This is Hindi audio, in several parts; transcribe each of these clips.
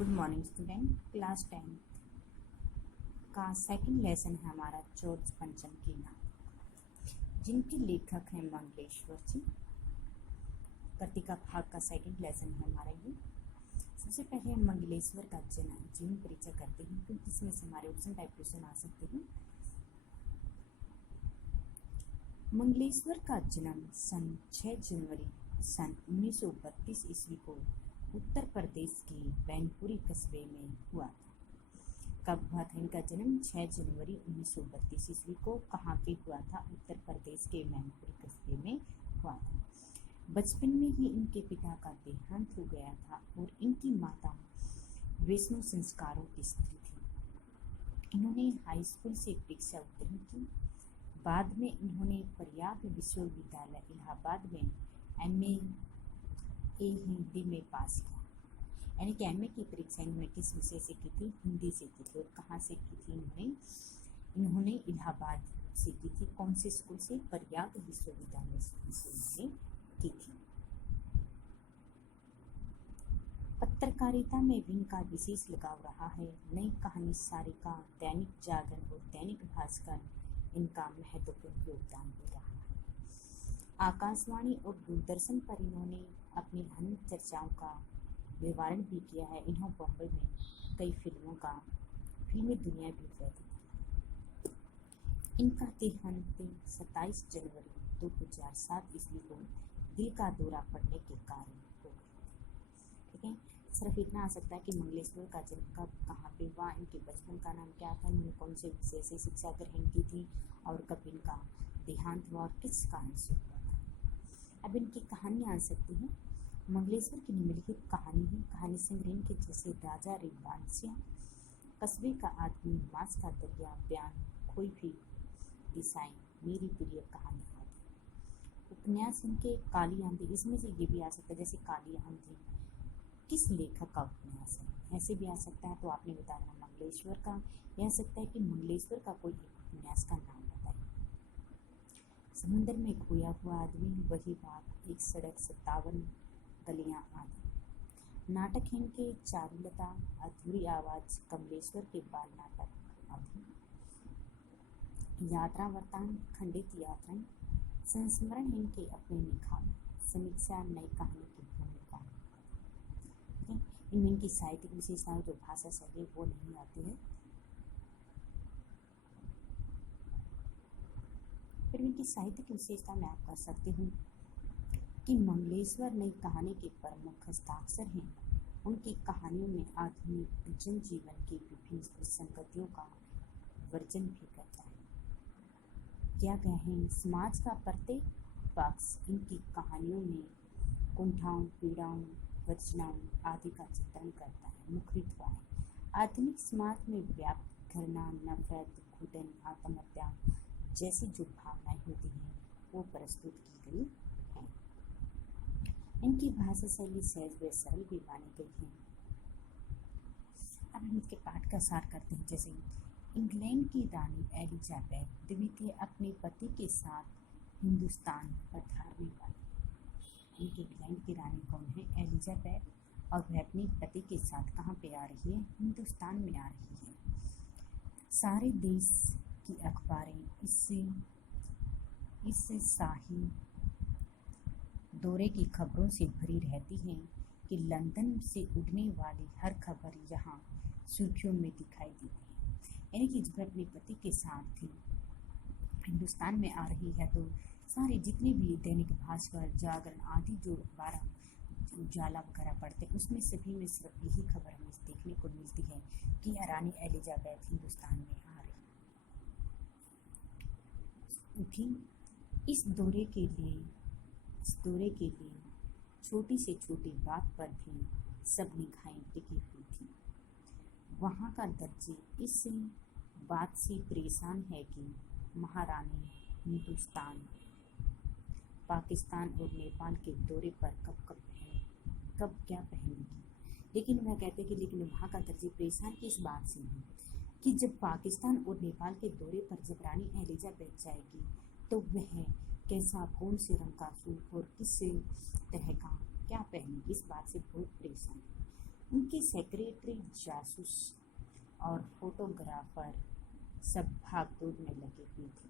Good morning student. क्लास 10 का सेकंड लेसन है हमारा जॉर्ज पंचम की नाम, जिनके लेखक हैं मंगलेश्वर जी। कृतिका भाग का सेकंड लेसन है हमारा ये। सबसे पहले हम मंगलेश्वर का जीवन परिचय करते हैं, क्योंकि इसमें से हमारे ऑप्शन टाइप क्वेश्चन आ सकते हैं। मंगलेश्वर का जन्म सन 6 जनवरी सन 1932 ईस्वी को उत्तर प्रदेश के बैनपुरी कस्बे में हुआ था। कब हुआ था इनका जन्म? 6 जनवरी 1932 ईस्वी को। कहाँ पे हुआ था? उत्तर प्रदेश के बैनपुरी कस्बे में हुआ था। बचपन में ही इनके पिता का देहांत हो गया था और इनकी माता वैष्णव संस्कारों की स्त्री थी। इन्होंने हाई स्कूल से परीक्षा उत्तीर्ण की। बाद में इन्होंने प्रयाग विश्वविद्यालय इलाहाबाद में MA हिंदी में पास किया। यानी कि MA की परीक्षा इन्होंने किस विषय से की थी? हिंदी से की थी। और कहाँ से की थी? इन्होंने इलाहाबाद से की थी। कौन से स्कूल से? प्रयाग विश्वविद्यालय से की थी। पत्रकारिता में भी इनका विशेष लगाव रहा है। नई कहानी सारिका, दैनिक जागरण और दैनिक भास्कर इनका महत्वपूर्ण योगदान दे रहा है। आकाशवाणी और दूरदर्शन पर इन्होंने अपनी अनेक चर्चाओं का विवरण भी किया है। इन्होंने बॉम्बे में कई फिल्मी दुनिया भी फैली थी। इनका देहांत 27 जनवरी 2007 ईस्वी को दिल का दौरा पड़ने के कारण हो गया। ठीक है, सिर्फ इतना आ सकता है कि मंगलेश्वर का जन्म कब, कहाँ पे हुआ, इनके बचपन का नाम क्या था, इन्होंने कौन से विषय से शिक्षा ग्रहण की थी और कब इनका देहांत हुआ और किस कारण से हुआ था। अब इनकी कहानी आ सकती है। मंगलेश्वर की निम्नलिखित कहानी है। कहानी संग्रह के जैसे राजा रिवांसिया, कस्बे का आदमी, मांस का दरिया, बयान, कोई भी दिशाएं, मेरी प्रिय कहानी आदि। उपन्यास इनके काली आंधी, इसमें से ये भी आ सकता है जैसे काली आंधी किस लेखक का उपन्यास है, ऐसे भी आ सकता है। तो आपने बताना मंगलेश्वर का, यह सकता है कि मंगलेश्वर का कोई एक उपन्यास का नाम बताइए। समुद्र में खोया हुआ आदमी, वही बात, एक सड़क, 57 गलियां आदि। नाटक है इनके चारुलता, अधूरी आवाज, कमलेश्वर के बाल नाटक आदि। यात्रा वृत्तांत, खंडित यात्राएं, संस्मरण है इनके अपने निखार, समीक्षा, नई कहानी की भूमिका। इनमें इनकी साहित्यिक विशेषताएं जो भाषा शैली वो नहीं आती है। फिर इनकी साहित्यिक विशेषता मैं आप कर सकती हूँ कि मंगलेश्वर नई कहानी के प्रमुख हस्ताक्षर हैं। उनकी कहानियों में आधुनिक जनजीवन की विभिन्न विसंगतियों का वर्णन भी करता है। क्या कहें, समाज का प्रत्येक पक्ष इनकी कहानियों में कुंठाओं, पीड़ाओं, वंचनाओं आदि का चित्रण करता है। मुखरित है आधुनिक समाज में व्याप्त घृणा, नफरत, घुटन, आत्महत्या जैसी जो भावनाएं होती हैं वो प्रस्तुत की गई हैं। इनकी भाषा शैली सहज व सरल भी मानी गई है। अब हम इसके पाठ का सार करते हैं। जैसे इंग्लैंड की रानी एलिजाबेथ द्वितीय अपने पति के साथ हिंदुस्तान पधारने वाली। इनकी इंग्लैंड की रानी कौन है? एलिजाबेथ। और वह अपने पति के साथ कहाँ पे आ रही है? हिंदुस्तान में आ रही है। सारे देश की अखबारें इससे शाही दौरे की खबरों से भरी रहती हैं कि लंदन से उड़ने वाली हर खबर यहाँ सुर्खियों में दिखाई देती है। यानी कि जब अपने पति के साथ हिंदुस्तान में आ रही है तो सारे जितने भी दैनिक भास्कर, जागरण आदि जो अखबार उजाला वगैरह पढ़ते हैं उसमें सभी में सिर्फ यही खबर हमें देखने को मिलती है कि रानी एलिजाबेथ हिंदुस्तान में आ रही थी। इस दौरे के लिए छोटी से छोटी बात पर भी सब निगाहें टिकी हुई थी। वहाँ का दर्जी इस बात से परेशान है कि महारानी हिंदुस्तान, पाकिस्तान और नेपाल के दौरे पर कब क्या पहनेगी। लेकिन वह कहते कि लेकिन वहाँ का दर्जी परेशान किस बात से है कि जब पाकिस्तान और नेपाल के दौरे पर जब रानी एलिजाबेथ जाएगी तो वह कैसा, कौन से रंग का सूट और किस तरह का क्या पहनेगी, इस बात से बहुत परेशान है। उनके सेक्रेटरी, जासूस और फोटोग्राफर सब भागदौड़ में लगे हुए थे।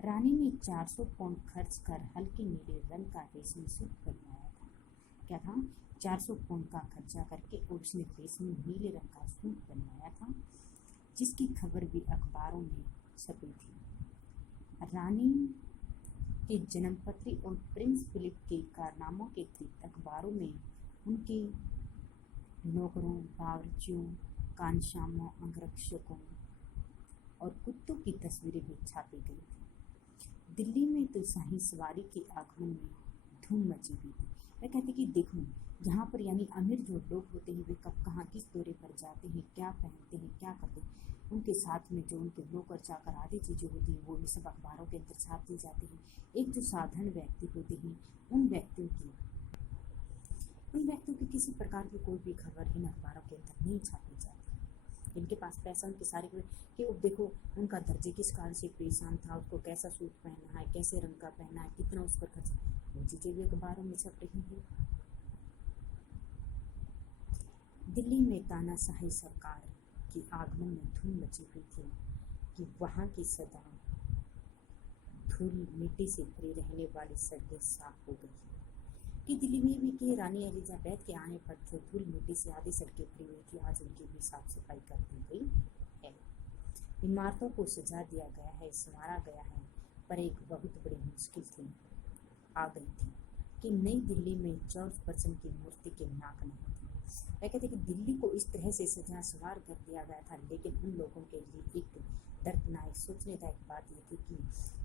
रानी ने 400 पाउंड खर्च कर हल्के नीले रंग का रेशमी सूट बनवाया था। क्या था? 400 पाउंड का खर्चा करके उसने रेशमी नीले रंग का सूट बनवाया था, जिसकी खबर भी अखबारों में छपी थी। रानी के जन्मपत्री और प्रिंस फिलिप के कारनामों के अखबारों में उनके नौकरों, बावर्चियों, कानशामों, अंगरक्षकों और कुत्तों की तस्वीरें भी छापी गई थी। दिल्ली में तो शाही सवारी के आगमन में धूम मची हुई थी। वह कहते कि देखो यहाँ पर यानी अमीर जो लोग होते हैं वे कब कहाँ किस दौरे पर जाते हैं, क्या पहनते हैं, क्या करते हैं, उनके साथ में जो उनके नौकर चाकर आदि चीज़ें होती हैं वो भी सब अखबारों के अंदर छाप दी जाती हैं। एक जो साधारण व्यक्ति होते हैं उन व्यक्तियों की किसी प्रकार की कोई भी खबर इन अखबारों के अंदर नहीं छापी जाती। इनके पास पैसा उनके सारे कि अब देखो उनका दर्जे किस कारण से परेशान था, उसको कैसा सूट पहनना है, कैसे रंग का पहनना है, कितना उस पर खर्च, वो चीज़ें भी अखबारों में छप रही हैं। दिल्ली में तानाशाही सरकार के आगमन में धूम मची हुई थी कि वहाँ की सदा धूल मिट्टी से भरी रहने वाली सड़कें साफ हो गई कि दिल्ली में भी कि रानी एलिजाबेथ के आने पर जो धूल मिट्टी से आधी सड़कें भरी हुई थी आज उनकी भी साफ सफाई कर दी गई है। इमारतों को सजा दिया गया है, संवारा गया है, पर एक बहुत बड़ी मुश्किल आ गई थी कि नई दिल्ली में जॉर्ज बच्चन की मूर्ति के नाक नहीं थी। वह कहते कि दिल्ली को इस तरह से सजा संवार कर दिया गया था, लेकिन उन लोगों के लिए एक दर्दनाक सोचनेदायक बात यह थी कि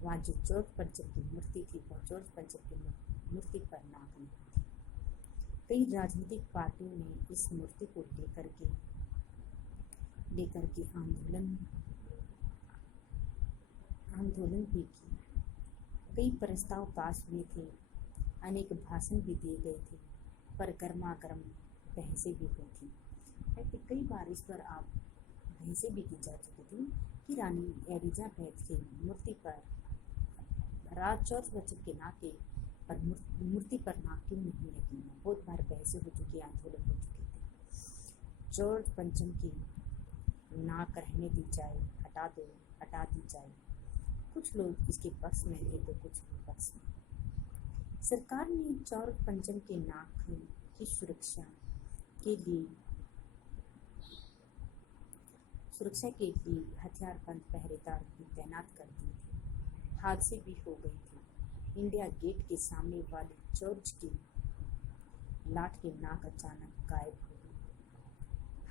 वहाँ जो जॉर्ज पंचम की मूर्ति थी वह जॉर्ज पंचम की मूर्ति पर नाक नहीं थी। कई राजनीतिक पार्टियों ने इस मूर्ति को लेकर के आंदोलन भी की। कई प्रस्ताव पास हुए थे, अनेक भाषण भी दिए गए थे, पर गर्मा गर्म बहसें भी हुई थी। कई बार इस पर बहसें भी की जा चुकी थी कि रानी एलिजाबेथ की मूर्ति पर जॉर्ज बच्चन के नाके पर मूर्ति पर नाक क्यों नहीं लगी। बहुत बार बहसें हो चुकी, आंदोलन हो चुके थे। जॉर्ज पंचम की नाक रहने दी जाए, हटा दी जाए। कुछ लोग इसके पक्ष में थे तो कुछ विपक्ष में। सरकार ने जॉर्ज पंचम के नाक की सुरक्षा के लिए हथियारबंद पहरेदार भी तैनात कर दिए थे। हादसे भी हो गए थे। इंडिया गेट के सामने वाले जॉर्ज की लाट की नाक अचानक गायब हो गई।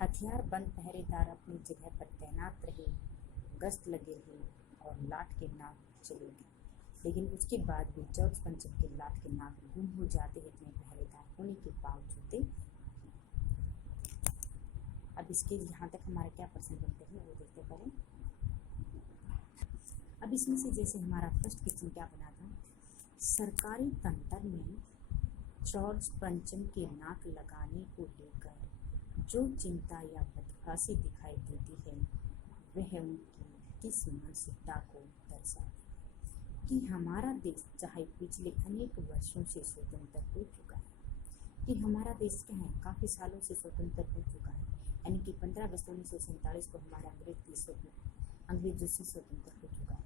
हथियारबंद पहरेदार अपनी जगह पर तैनात रहे, गश्त लगे रहे और लाट के नाक चले गए। लेकिन उसके बाद भी जॉर्ज पंचम के लाट के नाक गुम हो जाते इतने पहरेदार होने के बावजूद। अब इसके यहाँ तक हमारे क्या प्रश्न बनते हैं वो देखते पहले। अब इसमें से जैसे हमारा फर्स्ट क्वेश्चन क्या बना था, सरकारी तंत्र में जॉर्ज पंचम के नाक लगाने को लेकर जो चिंता या बदहासी दिखाई देती है वह उनकी किस मानसिकता को दर्शाती है कि हमारा देश चाहे पिछले अनेक वर्षों से स्वतंत्र हो चुका है, कि हमारा देश क्या है काफ़ी सालों से स्वतंत्र हो चुका है, यानी कि 15 अगस्त 1947 को हमारा अंग्रेजों से स्वतंत्र हो चुका है,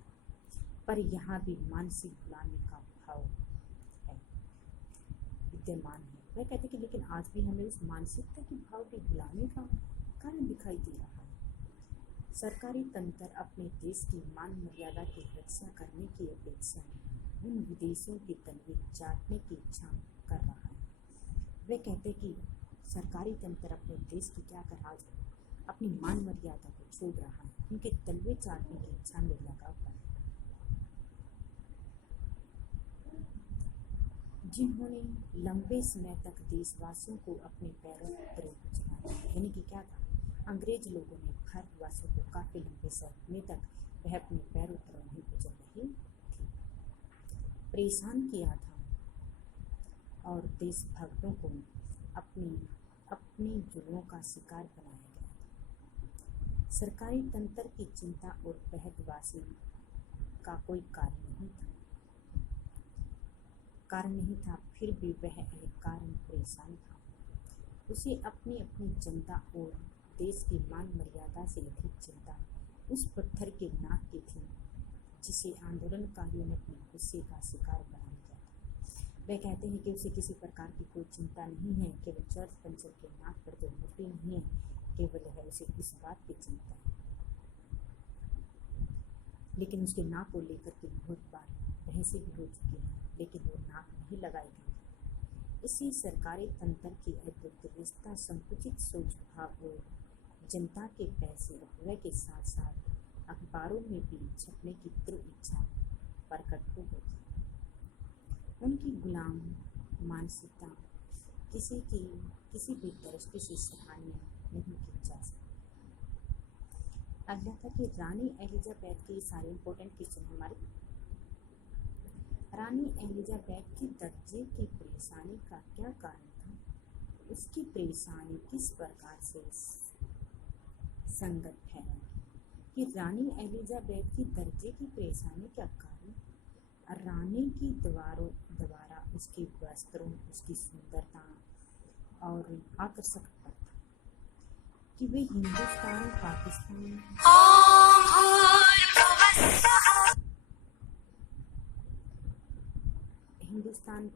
पर यहाँ भी मानसिक गुलामी का भाव है, विद्यमान है। वह कहते कि लेकिन आज भी हमें उस मानसिकता की भाव की गुलामी का कारण दिखाई दे रहा है। सरकारी तंत्र अपने देश की मान मर्यादा की रक्षा करने की अपेक्षा उन विदेशों के तलवे चाटने की इच्छा कर रहा है। वे कहते कि सरकारी तंत्र अपने देश की क्या कर रहा है, अपनी मान मर्यादा को छोड़ रहा है, उनके तलवे चाटने की इच्छा में लगा हुआ है। जिन्होंने लंबे समय तक देशवासियों को अपने पैरों पर चलाया, यानी कि क्या था, अंग्रेज लोगों ने भारतवासियों को काफ़ी लंबे समय तक वह अपने पैरों पर नहीं गुजर रही थी, परेशान किया था और देशभक्तों को अपने जुल्मों का शिकार बनाया गया था। सरकारी तंत्र की चिंता और बहसबाजी का कोई कारण नहीं था, फिर भी वह एक कारण परेशान था। उसे अपनी अपनी जनता और देश की मान मर्यादा से अधिक चिंता उस पत्थर के नाक की थी जिसे आंदोलनकारियों ने अपने गुस्से का शिकार बना लिया था। वे कहते हैं कि उसे किसी प्रकार की कोई चिंता नहीं है, केवल जॉर्ज पंचर के नाक पर तो मुट्ठी नहीं है, केवल है उसे इस बात की चिंता है। लेकिन उसके नाक को लेकर के बहुत बार बहसें भी हो चुकी हैं, लेकिन वो नाक नहीं लगाई गई। इसी सरकारी तंत्र की अद्भुत व्यवस्था, संकुचित सोच भाव और जनता के पैसे अपव्यय के साथ साथ अखबारों में भी छपने की तीव्र इच्छा प्रकट हो गई। उनकी गुलाम मानसिकता किसी भी दृष्टि से सराहनीय नहीं की जा सकती। अगला था कि रानी एलिजाबेथ की सारे इंपॉर्टेंट क्वेश्चन हमारे। रानी एलिजाबेथ की दर्जे की परेशानी का क्या कारण था? उसकी परेशानी किस प्रकार से संगत ठहरा कि रानी एलिजाबेथ की दर्जे की परेशानी का कारण रानी की द्वारा उसके वस्त्रों, उसकी सुंदरता और आकर्षक था कि वे हिंदुस्तान,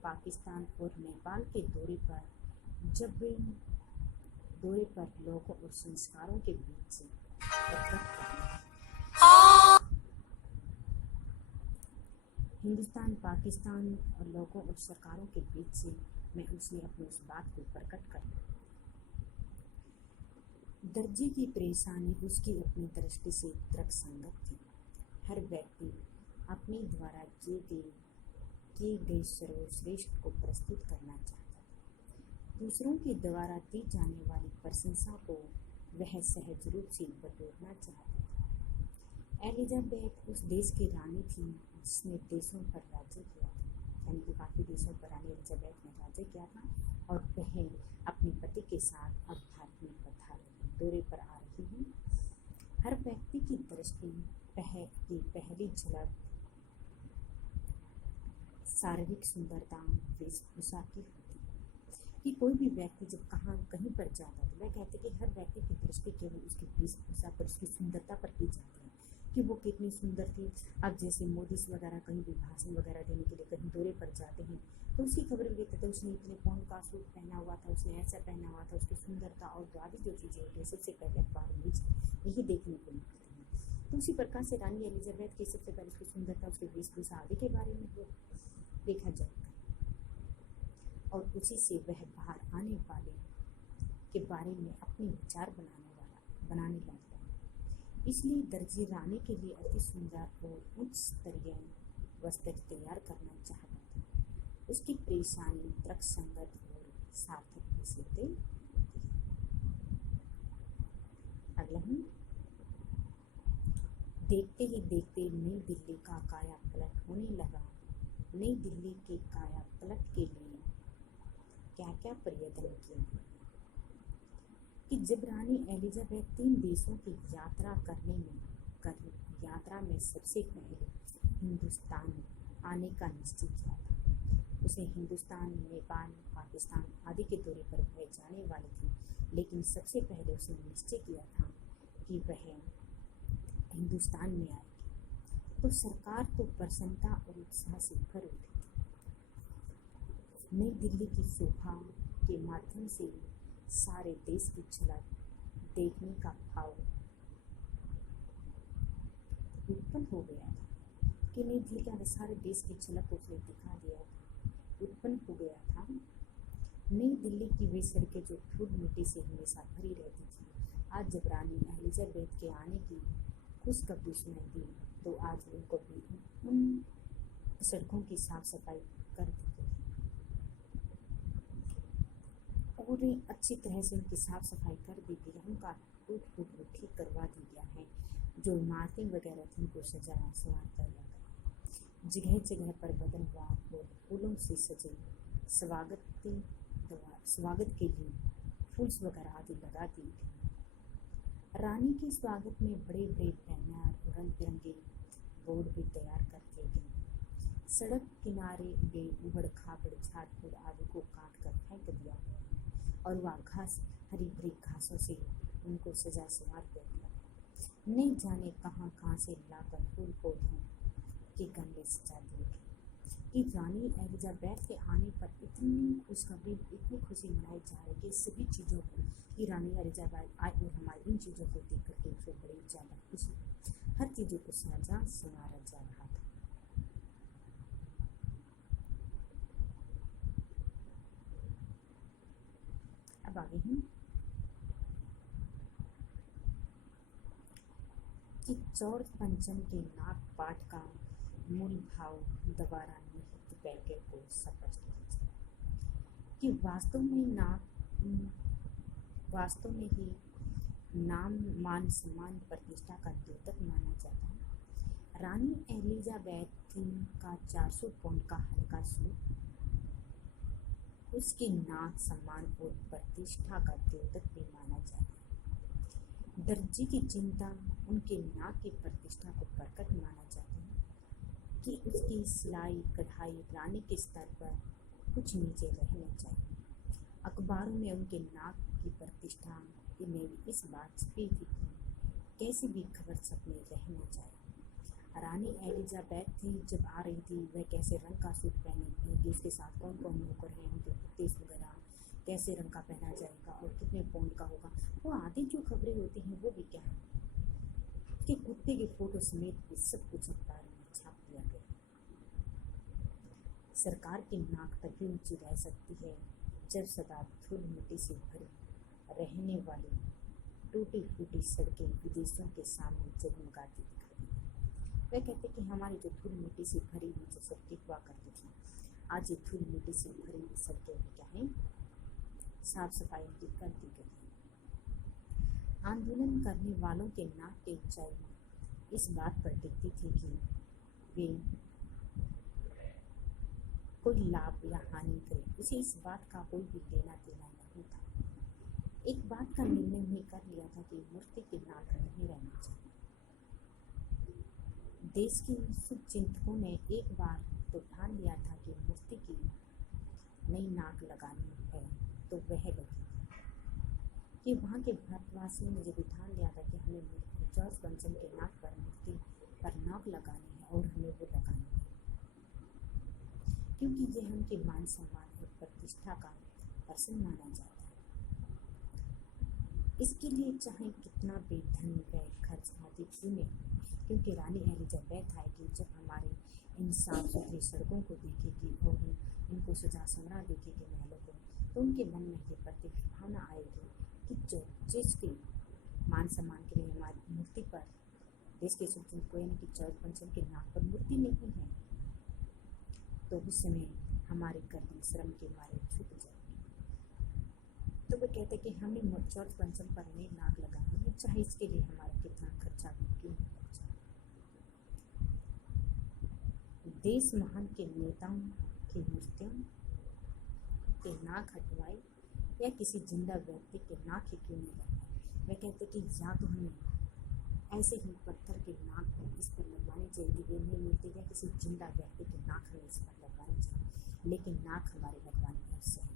पाकिस्तान और नेपाल के दौरे पर लोगों और संस्कारों के बीच से हिंदुस्तान, पाकिस्तान और लोगों और सरकारों के बीच से मैं उसने अपनी उस बात को प्रकट कर दिया। दर्जे की परेशानी उसकी अपनी दृष्टि से तर्कसंगत थी। हर व्यक्ति अपने द्वारा किए गए सर्वश्रेष्ठ को प्रस्तुत करना चाहता था। दूसरों के द्वारा दी जाने वाली प्रशंसा को वह सहज रूप से बटोरना चाहता था। एलिजाबेथ उस देश की रानी थी जिसने देशों पर राज्य किया था, यानी कि काफ़ी देशों पर रानी एलिजाबेथ ने राज्य किया था और वह अपने पति के साथ अब भारत में दौरे पर आ रही है। हर व्यक्ति की दृष्टि की पहली झलक शारीरिक सुंदरता, वेशभूषा की होती है कि कोई भी व्यक्ति जब कहीं पर जाता है तो वह कहते कि हर व्यक्ति की दृष्टि केवल उसकी वेशभूषा पर, उसकी सुंदरता पर की जाती है कि वो कितनी सुंदर थी। अब जैसे मोदी वगैरह कहीं भी भाषण वगैरह देने के लिए कहीं दौरे पर जाते हैं तो उसकी खबर देते थे, उसने इतने पौंड का सूट पहना हुआ था, उसने ऐसा पहना हुआ था, उसकी सुंदरता और आदि जो चीज़ें होती है सबसे पहले अखबार में यही देखने को मिलती है। तो उसी प्रकार से रानी एलिजाबेथ की सबसे पहले उसकी सुंदरता, उसकी वेशभूषा आदि के बारे में देखा जाएगा और उसी से वह बाहर आने वाले के बारे में अपने विचार बनाने लगता है। इसलिए दर्जी रानी के लिए अति सुंदर और उच्च स्तरीय वस्त्र तैयार करना चाहता था। उसकी परेशानी तर्कसंगत और सार्थक विषय थे। अगला है, देखते ही देखते नई दिल्ली का काया पलट होने लगा। नई दिल्ली के काया पलट के लिए क्या क्या प्रयत्न किए कि जब रानी एलिजाबेथ 3 देशों की यात्रा में सबसे पहले हिंदुस्तान आने का निश्चय किया था। उसे हिंदुस्तान, नेपाल, पाकिस्तान आदि के दौरे पर वह जाने वाली थी, लेकिन सबसे पहले उसने निश्चय किया था कि वह हिंदुस्तान में आएगी। तो सरकार तो प्रसन्नता और उत्साह से भर उठी। नई दिल्ली की शोभा के माध्यम से सारे देश की झलक देखने का भाव उत्पन्न हो गया था कि नई दिल्ली के सारे देश की झलक उसने दिखा दिया था, उत्पन्न हो गया था। नई दिल्ली की वे सड़कें जो धूल मिट्टी से हमेशा भरी रहती थी, आज जब रानी एलिजाबेथ के आने की खुशखबरी सुनाई दी तो आज उनको भी उन सड़कों की साफ सफाई कर दी गई और अच्छी तरह से उनकी साफ सफाई कर दी गई। उनका टूट ठीक करवा दिया गया है। जो इमारतें वगैरह थी उनको सजाया संवार कर दिया गया। जगह जगह पर बदनवार और फूलों से सजे स्वागत के लिए फूल्स वगैरह आदि लगा दिए थे। रानी के स्वागत में बड़े बड़े बैनर और रंग बिरंगे बोर्ड भी तैयार कर दिए गए। सड़क किनारे वे उबड़ खाबड़ झाड़ फूल आदि को काट कर फेंक दिया गया और वह घास हरी भरी घासों से उनको सजा संवार देती है। नहीं जाने कहाँ कहाँ से लाकर फूल पौधों के गमले सजा दिए कि रानी एलिजाबेथ के आने पर इतनी खुशखबरी, इतनी खुशी मनाई जा रही कि सभी चीज़ों को कि रानी एलिजाबेथ आए और हमारी इन चीज़ों को देख करके उसे बड़ी ज़्यादा खुशी, हर चीज़ों को सजा संवारा जा रहा था। अब आगे हम कि चौड़ पंचम के नाग पाठ का मूल भाव दोबारा निहित वाक्य को स्पष्ट कीजिए कि वास्तव में ही नाम मान सम्मान प्रतिष्ठा का द्योतक माना जाता है। रानी एलिजाबेथ का 400 पाउंड का हल्का सूट उसके नाम सम्मान और प्रतिष्ठा का द्योतक भी माना जाता है। दर्जी की चिंता उनके नाक की प्रतिष्ठा को प्रकट माना जाता है कि उसकी सिलाई कढ़ाई रानी के स्तर पर कुछ नीचे रहना चाहिए। अखबारों में उनके नाक की प्रतिष्ठा में इस बात छपी थी कि कैसी भी खबर छपने रहना चाहिए। रानी एलिजाबेथ थी जब आ रही थी, वह कैसे रंग का सूट पहनेगी, उसके साथ कौन कौन नौकर हैं, उनके कुत्ते वगैरह कैसे रंग का पहना जाएगा और कितने पाउंड का होगा, वो आधी जो खबरें होती हैं वो भी क्या है कि कुत्ते के फोटो समेत भी सब कुछ अखबार में छाप दिया गया। सरकार की नाक तभी ऊंची रह सकती है जब सदा धूल मिट्टी से भरी रहने वाली टूटी फूटी सड़कें विदेशों के सामने जगमगाती दिखाई दें। वे कहते कि हमारी जो धूल मिट्टी से भरी हुई जो सड़कें हुआ करती थी, आज ये धूल मिट्टी से भरी हुई सड़कें क्या हैं, साफ सफाई की कर दी गई है। आंदोलन करने वालों के नाक की ऊंचाई इस बात पर टिकती थी कि वे कोई लाभ या हानि करे, उसे इस बात का कोई भी लेना देना नहीं था। एक बात का निर्णय भी कर लिया था कि मूर्ति की नाक नहीं रहनी चाहिए। देश के शुभचिंतकों ने एक बार तो ठान लिया था कि मूर्ति की नई नाक लगानी है तो वह लगी कि वहाँ के भारतवासियों ने जब ठान लिया था कि हमें जॉर्ज पंचम के नाक पर मूर्ति पर नाक लगानी है और हमें वो लगानी है, क्योंकि यह उनके मान सम्मान और प्रतिष्ठा का प्रश्न माना जाता है। इसके लिए चाहे कितना भी धन व्यय खर्च आदि क्यों नहीं, क्योंकि रानी एलिजाबेथ आएगी जब हमारे इन साफ सुथरी सड़कों को देखेगी और इनको सजा संवरा देखेगी महलों को, तो उनके मन में ये प्रतिभावना आएगी कि जो जिसके मान सम्मान के लिए हमारी मूर्ति पर देश के शुभचिंतकों यानी कि जॉर्ज पंचम के नाक पर मूर्ति नहीं है, तो उस समय हमारी गर्दन श्रम के मारे झुक जाएगी। तो वे कहते कि हमें जॉर्ज पंचम पर नई नाक लगानी है, चाहे इसके लिए हमारा कितना खर्चा भी क्यों न लग जाए। देश महान के नेताओं की मूर्तियों के नाक हटवाए या किसी जिंदा व्यक्ति के नाक ही क्यों नहीं लगवाए। वे कहते कि या तो हमें ऐसे ही पत्थर के नाक इस पर लगवानी चाहिए, वे नहीं मिलती या किसी जिंदा व्यक्ति के नाक हमें इस पर लगवानी चाहिए, लेकिन नाक हमारी लगवानी अवश्य है।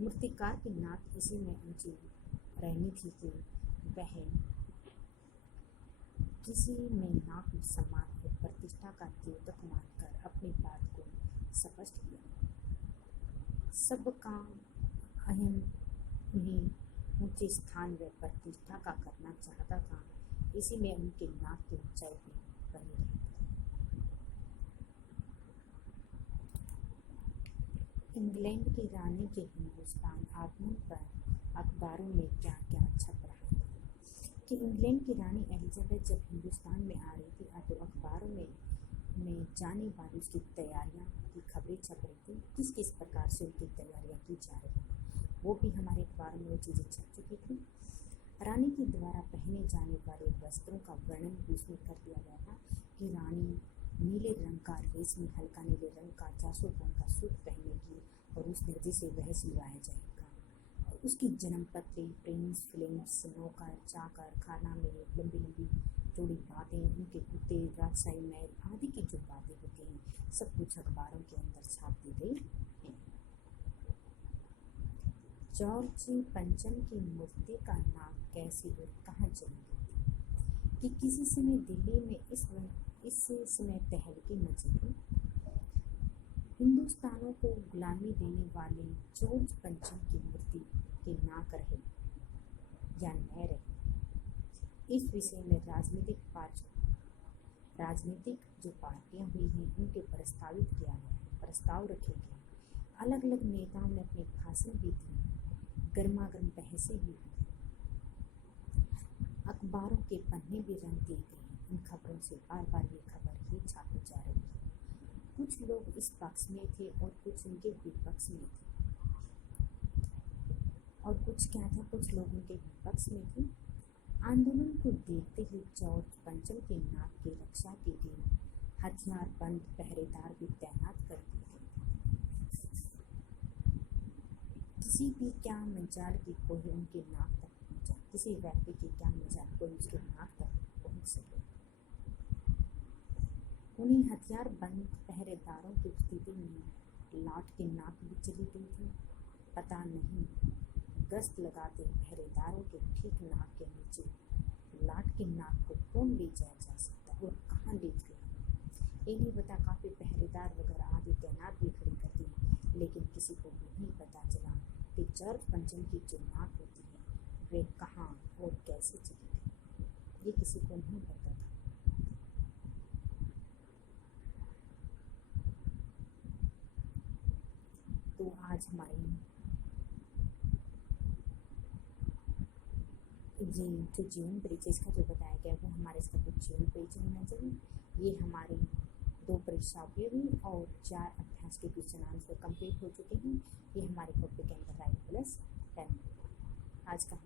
मूर्तिकार की नाक इसी में ऊंची रहनी थी कि वह किसी में नाक सम्मान और प्रतिष्ठा का द्योतक मानकर अपनी बात को स्पष्ट किया। सबका अहम उन्हें ऊंचे स्थान व प्रतिष्ठा का करना चाहता था, इसी में उनके नाक की ऊंचाई भी बनी रही। इंग्लैंड की रानी के हिंदुस्तान आगमन पर अखबारों में क्या क्या छप रहा था कि इंग्लैंड की रानी एलिजाबेथ जब हिंदुस्तान में आ रही थी तो अखबारों में जाने वाली उसकी तैयारियां की खबरें छप रही थी, किस किस प्रकार से उनकी तैयारियां की जा रही थी, वो भी हमारे अखबारों में वो चीज़ें छप चुकी थी। रानी के द्वारा पहने जाने वाले वस्त्रों का वर्णन भी उसमें कर दिया गया था कि रानी नीले रंग का रेशमी हल्का नीले रंग का 400 पाउंड का सूट पहनेगी और उस दर्जी से वह सिलवाया जाएगा। और उसकी जन्मपत्री, प्रिंस, फिल्म्स, नौकर, चाकर, खाना में लंबी लंबी जोड़ी बातें, उनके कुत्ते, राजशाही महल आदि की जो बातें होती हैं, सब कुछ अखबारों के अंदर छाप दी गई है। जॉर्ज पंचम की मूर्ति का नाक कैसे और कहाँ चली गई कि किसी समय दिल्ली में इस समय तहलकी मची थी। हिंदुस्तानों को गुलामी देने वाले जॉर्ज पंचम की मूर्ति के नाक रहे या न रहे, इस विषय में राजनीतिक जो पार्टियां हुई हैं उनके प्रस्ताव रखे गए। अलग अलग नेताओं ने अपने भाषण भी दिए, गर्मा गर्म बहसें भी हुई, अखबारों के पन्ने भी रंग दिए गए। इन खबरों से बार बार ये खबर ही छापी जा रही है। कुछ लोग इस पक्ष में थे और कुछ उनके विपक्ष में थे, और कुछ लोग उनके विपक्ष में थे। आंदोलन को देखते हुए जॉर्ज पंचम के नाक की रक्षा के लिए हथियारबंद पहरेदार भी तैनात कर दिए गए। किसी भी क्या मजाल की कोई उनके नाक तक पहुंचा, किसी व्यक्ति की क्या मजाल कोई उसके नाक तक पहुंच सके। उन्हीं हथियारबंद पहरेदारों की स्थिति में लाट की नाक भी चली गई थी। पता नहीं गश्त लगाते पहरेदारों के ठीक नाक के नीचे लाट की नाक को कौन ले जाया जा सकता और कहाँ ले गए ये नहीं पता। काफ़ी पहरेदार वगैरह आदि तैनात भी खड़ी कर दी, लेकिन किसी को भी नहीं पता चला कि जॉर्ज पंचम की जो नाक होती है वे कहाँ और कैसे चली गई, ये किसी को नहीं पता था। तो आज हमारी ये जो जीवन परिचय इसका जो बताया गया वो हमारे इसका कुछ जीवन परिचय होना चाहिए। ये हमारे 2 परीक्षा उपयोगी और 4 अभ्यास के क्वेश्चन आंसर कंप्लीट हो चुके हैं। ये हमारे कॉपी के अंदर राइट +10 आज का